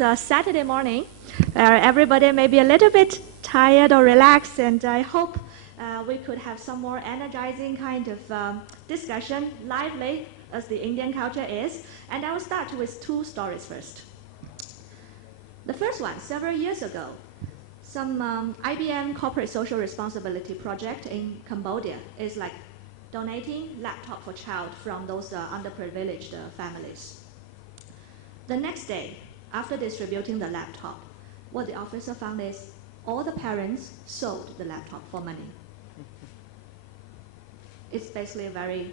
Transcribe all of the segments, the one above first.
it's a Saturday morning. Everybody may be a little bit tired or relaxed, and I hope we could have some more energizing kind of discussion, lively as the Indian culture is. And I will start with two stories first. The first one, several years ago, some IBM corporate social responsibility project in Cambodia is like donating laptop for child from those underprivileged families. The next day, after distributing the laptop, what the officer found is all the parents sold the laptop for money. It's basically a very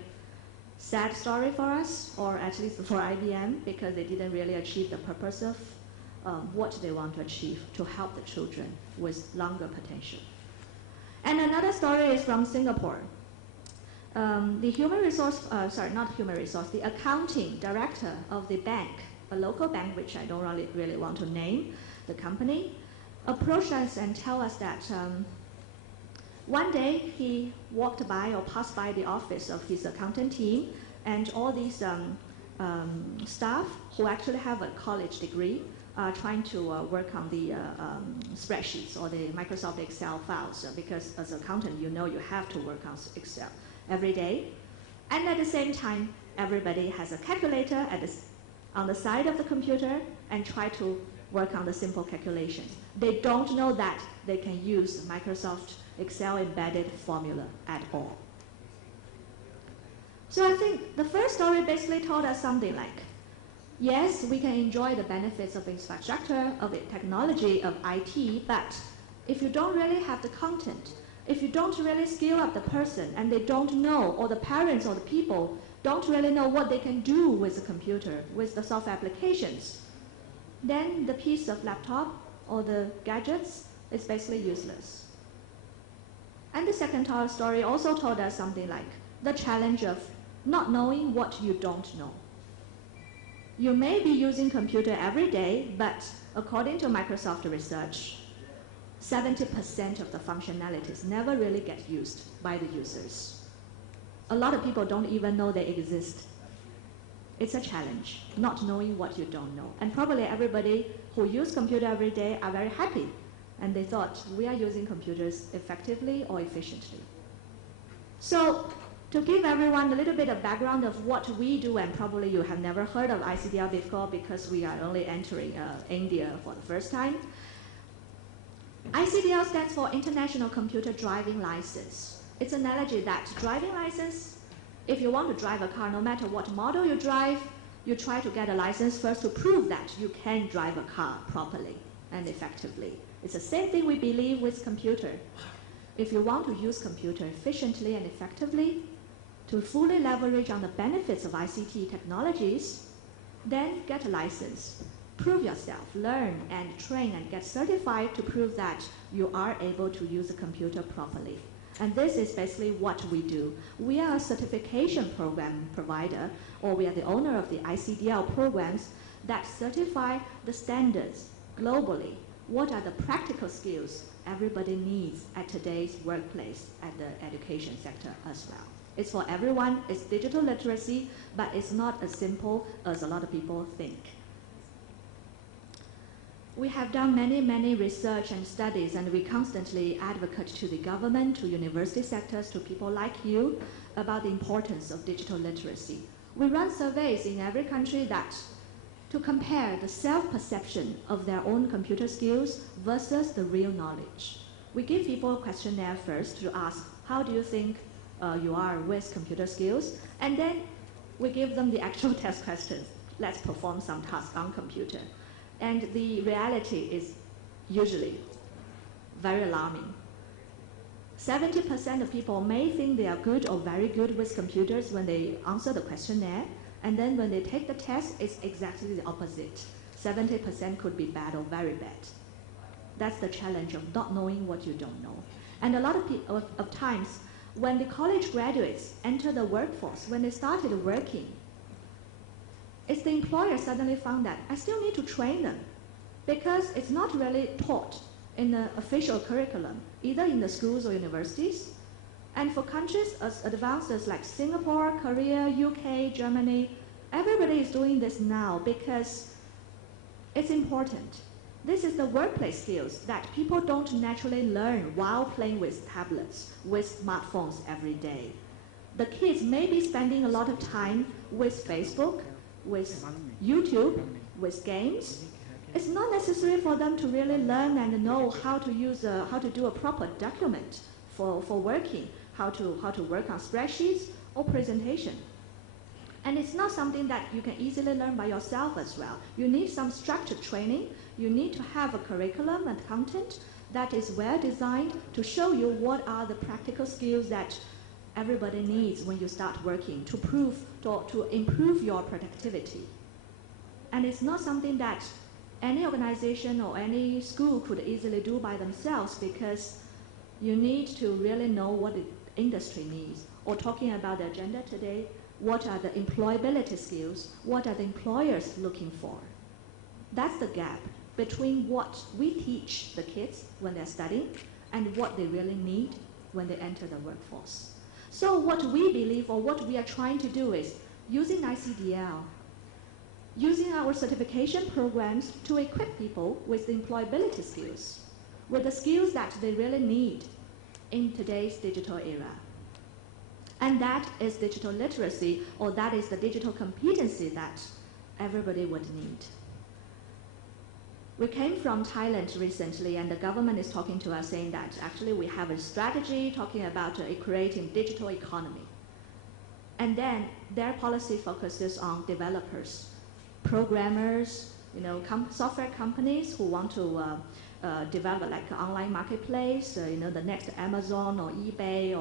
sad story for us, or at least for IBM, because they didn't really achieve the purpose of what they want to achieve, to help the children with longer potential. And another story is from Singapore. The the accounting director of the bank, a local bank which I don't really want to name, the company, approached us and tell us that one day he walked by or passed by the office of his accountant team, and all these staff who actually have a college degree are trying to work on the spreadsheets or the Microsoft Excel files, because as an accountant, you know you have to work on Excel every day. And at the same time, everybody has a calculator on the side of the computer and try to work on the simple calculations. They don't know that they can use Microsoft Excel embedded formula at all. So I think the first story basically told us something like, yes, we can enjoy the benefits of infrastructure, of the technology, of IT, but if you don't really have the content, if you don't really skill up the person and they don't know, or the parents or the people don't really know what they can do with the computer, with the software applications, then the piece of laptop or the gadgets is basically useless. And the second story also told us something like the challenge of not knowing what you don't know. You may be using computer every day, but according to Microsoft research, 70% of the functionalities never really get used by the users. A lot of people don't even know they exist. It's a challenge, not knowing what you don't know. And probably everybody who use computer every day are very happy, and they thought we are using computers effectively or efficiently. So to give everyone a little bit of background of what we do, and probably you have never heard of ICDL before because we are only entering India for the first time. ICDL stands for International Computer Driving License. It's an analogy that driving license, if you want to drive a car, no matter what model you drive, you try to get a license first to prove that you can drive a car properly and effectively. It's the same thing we believe with computer. If you want to use computer efficiently and effectively, to fully leverage on the benefits of ICT technologies, then get a license. Prove yourself, learn and train and get certified to prove that you are able to use a computer properly. And this is basically what we do. We are a certification program provider, or we are the owner of the ICDL programs that certify the standards globally. What are the practical skills everybody needs at today's workplace, at the education sector as well? It's for everyone, it's digital literacy, but it's not as simple as a lot of people think. We have done many research and studies, and we constantly advocate to the government, to university sectors, to people like you about the importance of digital literacy. We run surveys in every country to compare the self-perception of their own computer skills versus the real knowledge. We give people a questionnaire first to ask, how do you think you are with computer skills? And then we give them the actual test questions. Let's perform some tasks on computer. And the reality is usually very alarming. 70% of people may think they are good or very good with computers when they answer the questionnaire, and then when they take the test, it's exactly the opposite. 70% could be bad or very bad. That's the challenge of not knowing what you don't know. And a lot of times, when the college graduates enter the workforce, when they started working, it's the employer suddenly found that I still need to train them, because it's not really taught in the official curriculum, either in the schools or universities. And for countries as advanced as like Singapore, Korea, UK, Germany, everybody is doing this now because It's important. This is the workplace skills that people don't naturally learn while playing with tablets, with smartphones every day. The kids may be spending a lot of time with Facebook, with YouTube, with games. It's not necessary for them to really learn and know how to do a proper document for working, how to work on spreadsheets or presentation. And it's not something that you can easily learn by yourself as well. You need some structured training. You need to have a curriculum and content that is well designed to show you what are the practical skills that everybody needs when you start working to improve your productivity. And it's not something that any organization or any school could easily do by themselves, because you need to really know what the industry needs. Or talking about the agenda today, what are the employability skills? What are the employers looking for? That's the gap between what we teach the kids when they're studying and what they really need when they enter the workforce. So what we believe, or what we are trying to do, is using ICDL, using our certification programs to equip people with the employability skills, with the skills that they really need in today's digital era. And that is digital literacy, or that is the digital competency that everybody would need. We came from Thailand recently, and the government is talking to us saying that actually we have a strategy talking about creating digital economy. And then their policy focuses on developers, programmers, software companies who want to develop like an online marketplace, the next Amazon or eBay,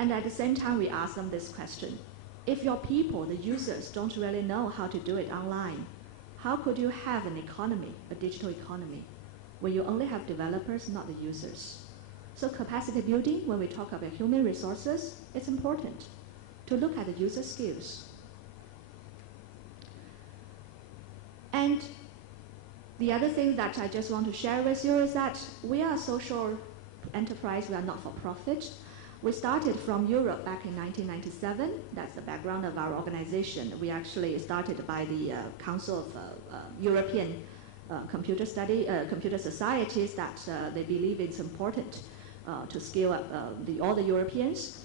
and at the same time we ask them this question: if your people, the users, don't really know how to do it online, how could you have an economy, a digital economy, where you only have developers, not the users? So capacity building, when we talk about human resources, it's important to look at the user skills. And the other thing that I just want to share with you is that we are a social enterprise, we are not for profit. We started from Europe back in 1997. That's the background of our organization. We actually started by the Council of European Computer Societies, that they believe it's important to scale up all the Europeans.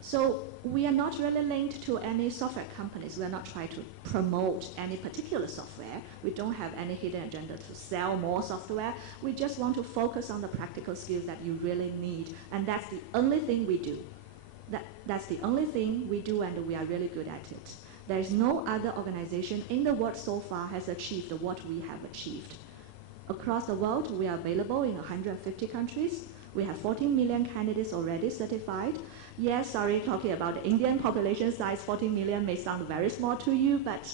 So we are not really linked to any software companies. We are not trying to promote any particular software. We don't have any hidden agenda to sell more software. We just want to focus on the practical skills that you really need. And that's the only thing we do. That's the only thing we do, and we are really good at it. There is no other organization in the world so far has achieved what we have achieved. Across the world, we are available in 150 countries. We have 14 million candidates already certified. Yes, sorry, talking about the Indian population size, 14 million may sound very small to you, but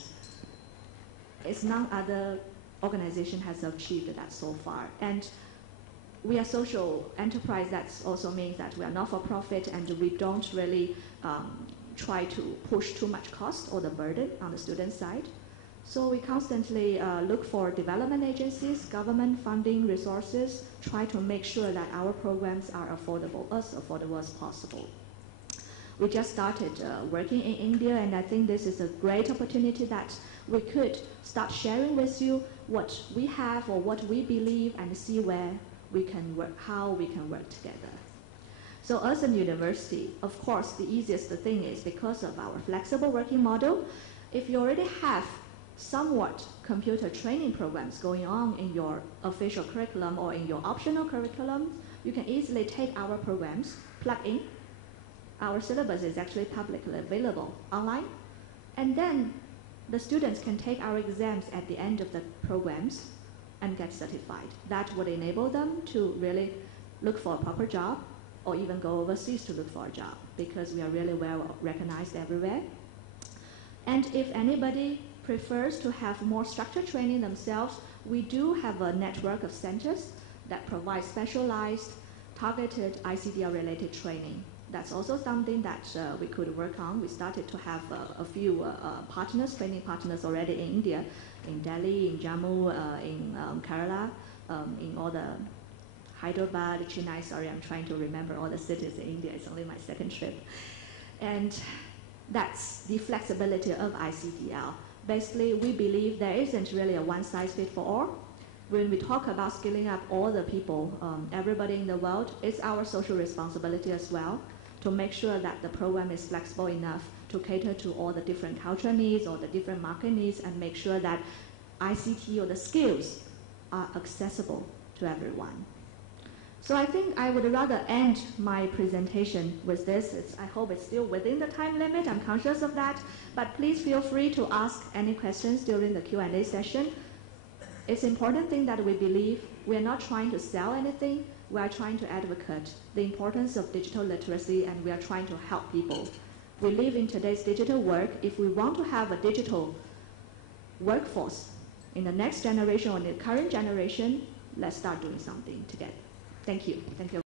it's none other organization has achieved that so far. And we are social enterprise. That also means that we are not for profit, and we don't really try to push too much cost or the burden on the student side. So we constantly look for development agencies, government funding resources, try to make sure that our programs are affordable as possible. We just started working in India, and I think this is a great opportunity that we could start sharing with you what we have or what we believe, and see where we can work, how we can work together. So as a university, of course, the easiest thing is, because of our flexible working model, if you already have somewhat computer training programs going on in your official curriculum or in your optional curriculum, you can easily take our programs, plug in. Our syllabus is actually publicly available online, and then the students can take our exams at the end of the programs and get certified. That would enable them to really look for a proper job, or even go overseas to look for a job, because we are really well recognized everywhere. And if anybody prefers to have more structured training themselves, we do have a network of centers that provide specialized, targeted ICDL-related training. That's also something that we could work on. We started to have a few training partners already in India, in Delhi, in Jammu, in Kerala, in all the Hyderabad, Chennai. Sorry, I'm trying to remember all the cities in India. It's only my second trip. And that's the flexibility of ICDL. Basically, we believe there isn't really a one-size-fits-all. When we talk about skilling up all the people, everybody in the world, it's our social responsibility as well to make sure that the program is flexible enough to cater to all the different cultural needs or the different market needs, and make sure that ICT or the skills are accessible to everyone. So I think I would rather end my presentation with this. I hope it's still within the time limit. I'm conscious of that. But please feel free to ask any questions during the Q&A session. It's an important thing that we believe we're not trying to sell anything. We are trying to advocate the importance of digital literacy, and we are trying to help people. We live in today's digital world. If we want to have a digital workforce in the next generation or in the current generation, let's start doing something together. Thank you. Thank you.